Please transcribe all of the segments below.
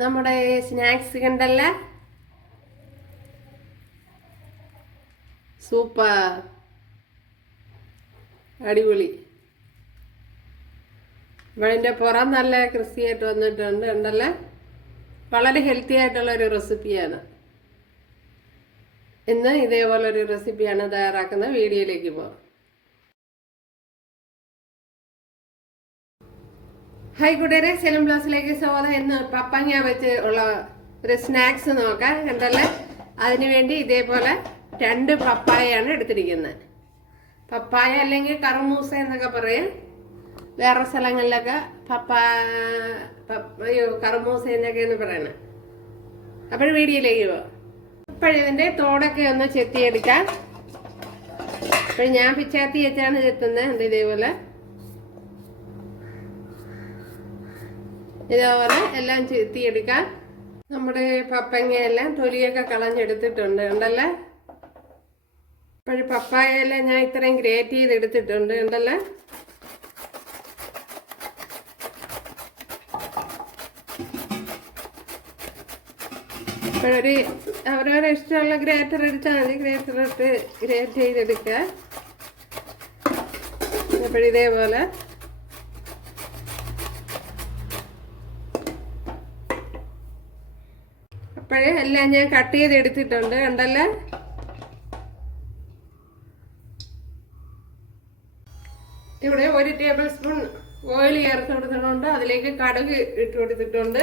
നമ്മുടെ സ്നാക്സ് കണ്ടല്ല, സൂപ്പർ അടിപൊളി. ഇതിൻ്റെ പുറം നല്ല ക്രിസ്പിയായിട്ട് വന്നിട്ടുണ്ട് ഉണ്ടല്ലേ. വളരെ ഹെൽത്തി ആയിട്ടുള്ളൊരു റെസിപ്പിയാണ്. ഇന്ന് ഇതേപോലൊരു റെസിപ്പിയാണ് തയ്യാറാക്കുന്നത്. വീഡിയോയിലേക്ക് പോകാം. ഹായ് കൂട്ടുകാരെ, സെലം ബ്ലോസിലേക്ക് സ്വാഗതം. ഇന്ന് പപ്പാങ്ങ വെച്ച് ഉള്ള ഒരു സ്നാക്സ് നോക്കാം കണ്ടല്ലേ. അതിനുവേണ്ടി ഇതേപോലെ 2 പപ്പായയാണ് എടുത്തിരിക്കുന്നത്. പപ്പായ അല്ലെങ്കിൽ കർമൂസ എന്നൊക്കെ പറയും. വേറെ സ്ഥലങ്ങളിലൊക്കെ കർമൂസ എന്നൊക്കെയാണ് പറയുന്നത്. അപ്പോൾ വീഡിയോയിലേക്ക് പോവാം. അപ്പോഴിതിൻ്റെ തോടൊക്കെ ഒന്ന് ചെത്തിയെടുക്കാം. അപ്പോൾ ഞാൻ പിച്ചാത്തി വെച്ചാണ് ചെത്തുന്നത്. ഇതേപോലെ എല്ലാം ചെത്തിയെടുക്കാം. നമ്മുടെ പപ്പങ്ങയെല്ലാം തൊലിയൊക്കെ കളഞ്ഞെടുത്തിട്ടുണ്ട് ഉണ്ടല്ലേ. അപ്പോഴും പപ്പായെല്ലാം ഞാൻ ഇത്രയും ഗ്രേറ്റ് ചെയ്തെടുത്തിട്ടുണ്ട് ഉണ്ടല്ലേ. അപ്പോഴൊരു അവരവരെ ഇഷ്ടമുള്ള ഗ്രേറ്റർ എടുത്താൽ മതി. ഗ്രേറ്റർ ഇട്ട് ഗ്രേറ്റ് ചെയ്തെടുക്കുക. അപ്പോഴിതേപോലെ എല്ലാം ഞാൻ കട്ട് ചെയ്തെടുത്തിട്ടുണ്ട് കണ്ടല്ലേ. ഇവിടെ 1 ടേബിൾ സ്പൂൺ ഓയിൽ ചേർത്ത് കൊടുത്തിട്ടുണ്ട്. അതിലേക്ക് കടുക് ഇട്ട് കൊടുത്തിട്ടുണ്ട്.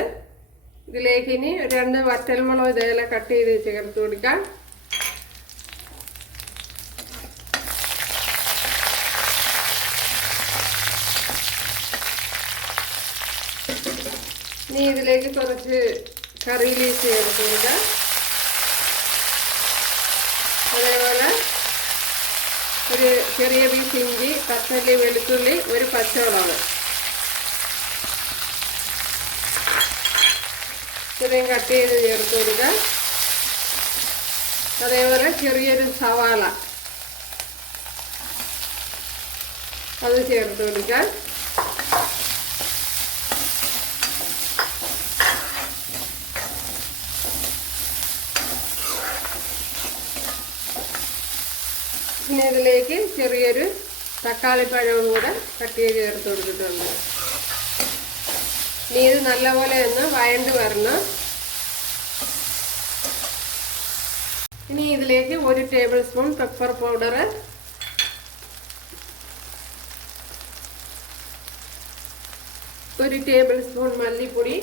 ഇതിലേക്ക് ഇനി 2 വറ്റൽമുളക് ഇതേപോലെ കട്ട് ചെയ്ത് ചേർത്ത് കൊടുക്കാം. ഇനി ഇതിലേക്ക് കുറച്ച് കറി ലീഫ് ചേർത്ത് കൊടുക്കാം. അതേപോലെ ഒരു ചെറിയ പീസ് ഇഞ്ചി, 10 അല്ലി വെളുത്തുള്ളി, 1 പച്ചമുളക് ഇത്രയും കട്ട് ചെയ്ത് ചേർത്ത് കൊടുക്കാം. അതേപോലെ ചെറിയൊരു സവാള അത് ചേർത്ത് കൊടുക്കാം. പിന്നെ ഇതിലേക്ക് ചെറിയൊരു തക്കാളിപ്പഴവും കൂടെ കട്ട് ചെയ്ത് ചേർത്ത് കൊടുത്തിട്ടുണ്ട്. ഇനി ഇത് നല്ലപോലെ ഒന്ന് വഴണ്ട് വരണം. ഇനി ഇതിലേക്ക് 1 table spoon pepper powder, 1 table spoon മല്ലിപ്പൊടി,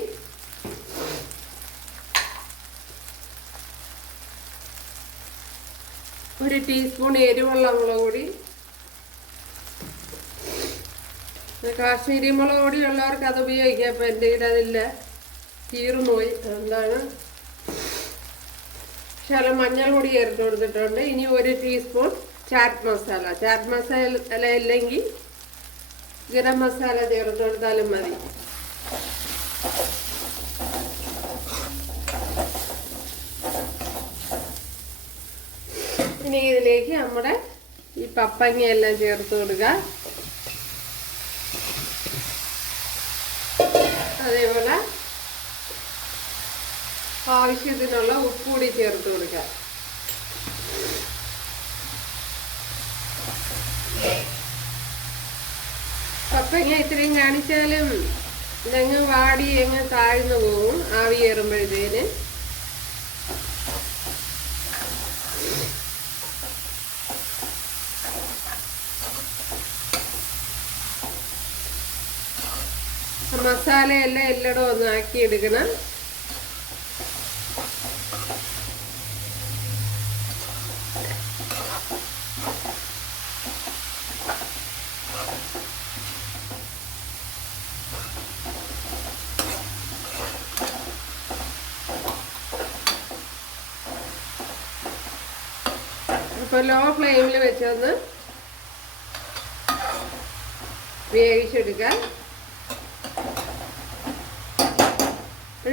1 ടീസ്പൂൺ എരിവുള്ള മുളക് പൊടി. കാശ്മീരി മുളക് പൊടി ഉള്ളവർക്ക് അത് ഉപയോഗിക്കാം. അപ്പം എൻ്റെ കയ്യിൽ അതില്ല, തീർന്നുപോയി. എന്താണ് ശകലം മഞ്ഞൾ പൊടി ചേർത്ത് കൊടുത്തിട്ടുണ്ട്. ഇനി 1 teaspoon chat masala. Chat masala അല്ലെങ്കിൽ ഗരം മസാല ചേർത്ത് കൊടുത്താലും മതി. ഇനി ഇതിലേക്ക് നമ്മുടെ ഈ പപ്പങ്ങയെല്ലാം ചേർത്ത് കൊടുക്കുക. അതേപോലെ ആവശ്യത്തിനുള്ള ഉപ്പ് കൂടി ചേർത്ത് കൊടുക്കുക. പപ്പങ്ങ ഇത്രയും കാണിച്ചാലും ഇതങ്ങ് വാടി അങ്ങ് താഴ്ന്നു പോകും ആവി കയറുമ്പോഴത്തേന്. മസാലയെല്ലാം എല്ലായിടവും ഒന്ന് ആക്കിയെടുക്കണം. അപ്പോൾ ലോ ഫ്ലെയിമിൽ വെച്ചൊന്ന് വേവിച്ചെടുക്കാം.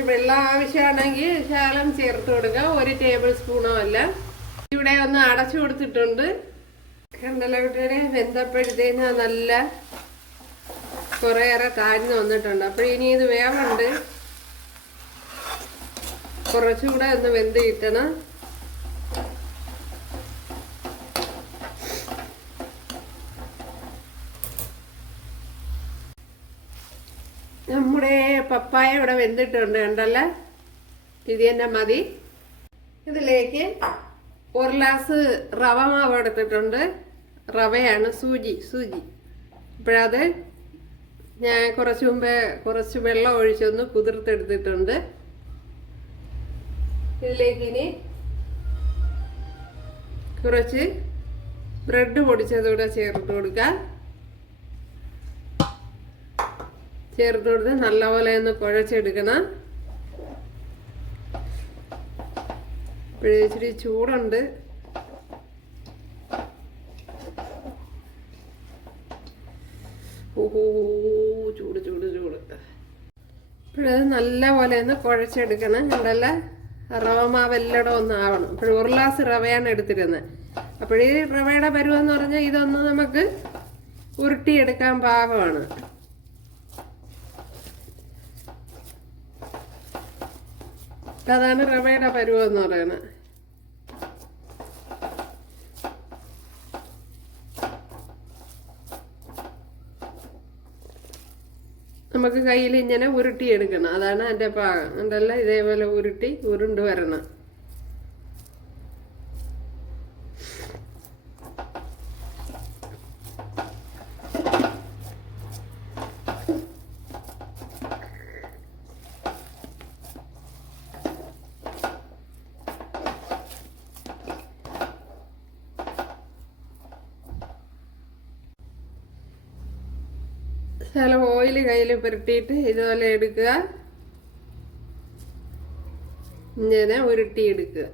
വെള്ളം ആവശ്യമാണെങ്കിൽ ശകലം ചേർത്ത് കൊടുക്കുക. 1 ടേബിൾ സ്പൂണോ അല്ല. ഇവിടെ ഒന്ന് അടച്ചു കൊടുത്തിട്ടുണ്ട്. കണ്ടല്ലോ കൂട്ടുകാരെ, വെന്തപ്പോഴത്തേന് നല്ല കുറേയേറെ താഴ്ന്നു വന്നിട്ടുണ്ട്. അപ്പോൾ ഇനി ഇത് വേവുണ്ട്. കുറച്ചുകൂടെ ഒന്ന് വെന്ത് കിട്ടണം. നമ്മുടെ പപ്പായ ഇവിടെ വെന്തിട്ടുണ്ട് കണ്ടല്ലേ. ഇത് തന്നെ മതി. ഇതിലേക്ക് 1 ഗ്ലാസ് റവ മാവ് എടുത്തിട്ടുണ്ട്. റവയാണ്, സൂചി. അപ്പോഴത് ഞാൻ കുറച്ച് മുമ്പേ കുറച്ച് വെള്ളം ഒഴിച്ചൊന്ന് കുതിർത്തെടുത്തിട്ടുണ്ട്. ഇതിലേക്ക് ഇനി കുറച്ച് ബ്രെഡ് പൊടിച്ചതുകൂടെ ചേർത്ത് കൊടുക്കാം. ചേർത്ത് കൊടുത്ത് നല്ലപോലെ ഒന്ന് കുഴച്ചെടുക്കണം. ഇച്ചിരി ചൂടുണ്ട്. ചൂട്. ഇപ്പോഴത് നല്ലപോലെ ഒന്ന് കുഴച്ചെടുക്കണം. കണ്ടല്ല, റവ മാവ് എല്ലായിടം ഒന്ന് ആവണം. അപ്പോഴും 1 ഗ്ലാസ് റവയാണ് എടുത്തിരുന്നത്. അപ്പോഴീ റവയുടെ പരുവെന്ന് പറഞ്ഞാൽ ഇതൊന്ന് നമുക്ക് ഉരുട്ടിയെടുക്കാൻ പാകമാണ്. അതാണ് റവയുടെ പരുവെന്ന് പറയുന്നത്. നമുക്ക് കയ്യിൽ ഇങ്ങനെ ഉരുട്ടിയെടുക്കണം. അതാണ് അതിൻ്റെ പാകം. അതല്ല, ഇതേപോലെ ഉരുണ്ട് വരണം. ശകലം ഓയിൽ കയ്യിൽ പുരട്ടിയിട്ട് ഇതുപോലെ എടുക്കുക. ഇങ്ങനെ ഉരുട്ടിയെടുക്കുക.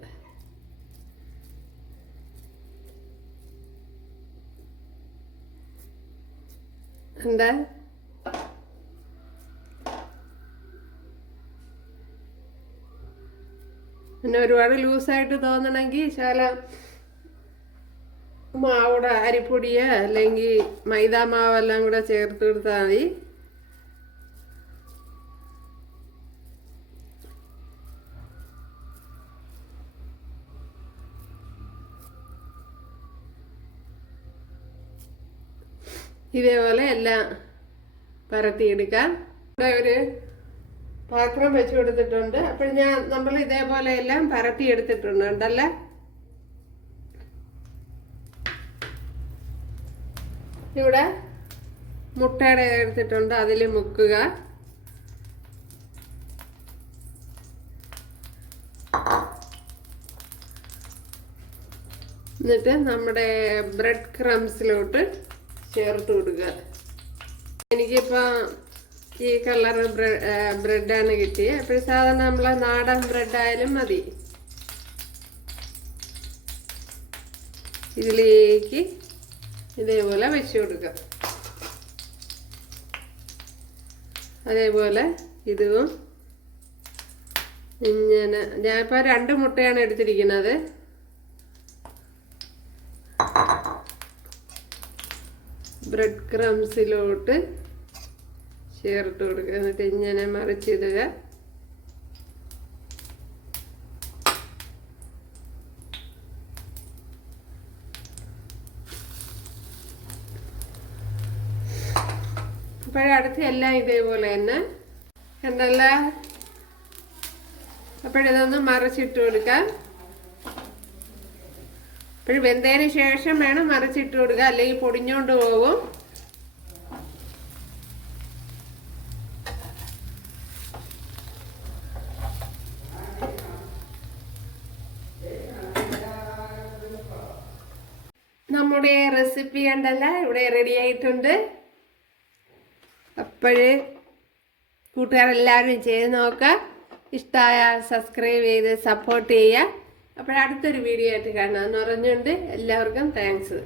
എന്താ പിന്നെ ഒരുപാട് ലൂസായിട്ട് തോന്നണമെങ്കിൽ ശകലം മാവിടെ അരിപ്പൊടിയോ അല്ലെങ്കിൽ മൈദാ മാവെല്ലാം കൂടെ ചേർത്ത് കൊടുത്താൽ മതി. ഇതേപോലെ എല്ലാം പരത്തിയെടുക്കാം. ഇവിടെ ഒരു പാത്രം വെച്ച് കൊടുത്തിട്ടുണ്ട്. അപ്പോൾ നമ്മൾ ഇതേപോലെ എല്ലാം പരത്തിയെടുത്തിട്ടുണ്ട് ഉണ്ടല്ലേ. ഇവിടെ മുട്ടയുടെ എടുത്തിട്ടുണ്ട്, അതിൽ മുക്കുക. എന്നിട്ട് നമ്മുടെ ബ്രെഡ് ക്രംസിലോട്ട് ചേർത്ത് കൊടുക്കുക. എനിക്കിപ്പോൾ ഈ കളർ ബ്രെഡാണ് കിട്ടിയത്. അപ്പോൾ സാധാരണ നമ്മളെ നാടൻ ബ്രെഡായാലും മതി. ഇതിലേക്ക് ഇതേപോലെ വെച്ച് കൊടുക്കുക. അതേപോലെ ഇതും ഇങ്ങനെ. ഞാനിപ്പോൾ 2 മുട്ടയാണ് എടുത്തിരിക്കുന്നത്. ബ്രെഡ് ക്രംസിലോട്ട് ചേർത്ത് കൊടുക്കുക. എന്നിട്ട് ഇങ്ങനെ മറിച്ചിടുക. അപ്പോഴടുത്ത് എല്ലാം ഇതേപോലെ തന്നെ കണ്ടല്ല. അപ്പോഴിതൊന്ന് മറിച്ചിട്ട് കൊടുക്കാം. അപ്പോഴും വെന്തതിന് ശേഷം വേണം മറിച്ചിട്ട് കൊടുക്കുക, അല്ലെങ്കിൽ പൊടിഞ്ഞോണ്ട് പോകും. നമ്മുടെ റെസിപ്പി കണ്ടല്ല ഇവിടെ റെഡി ആയിട്ടുണ്ട്. അപ്പോഴേ കൂട്ടുകാരെല്ലാവരും ചെയ്ത് നോക്കുക. ഇഷ്ടമായാൽ സബ്സ്ക്രൈബ് ചെയ്ത് സപ്പോർട്ട് ചെയ്യുക. അപ്പോഴടുത്തൊരു വീഡിയോ ആയിട്ട് കാണാമെന്ന് പറഞ്ഞുകൊണ്ട് എല്ലാവർക്കും താങ്ക്സ്.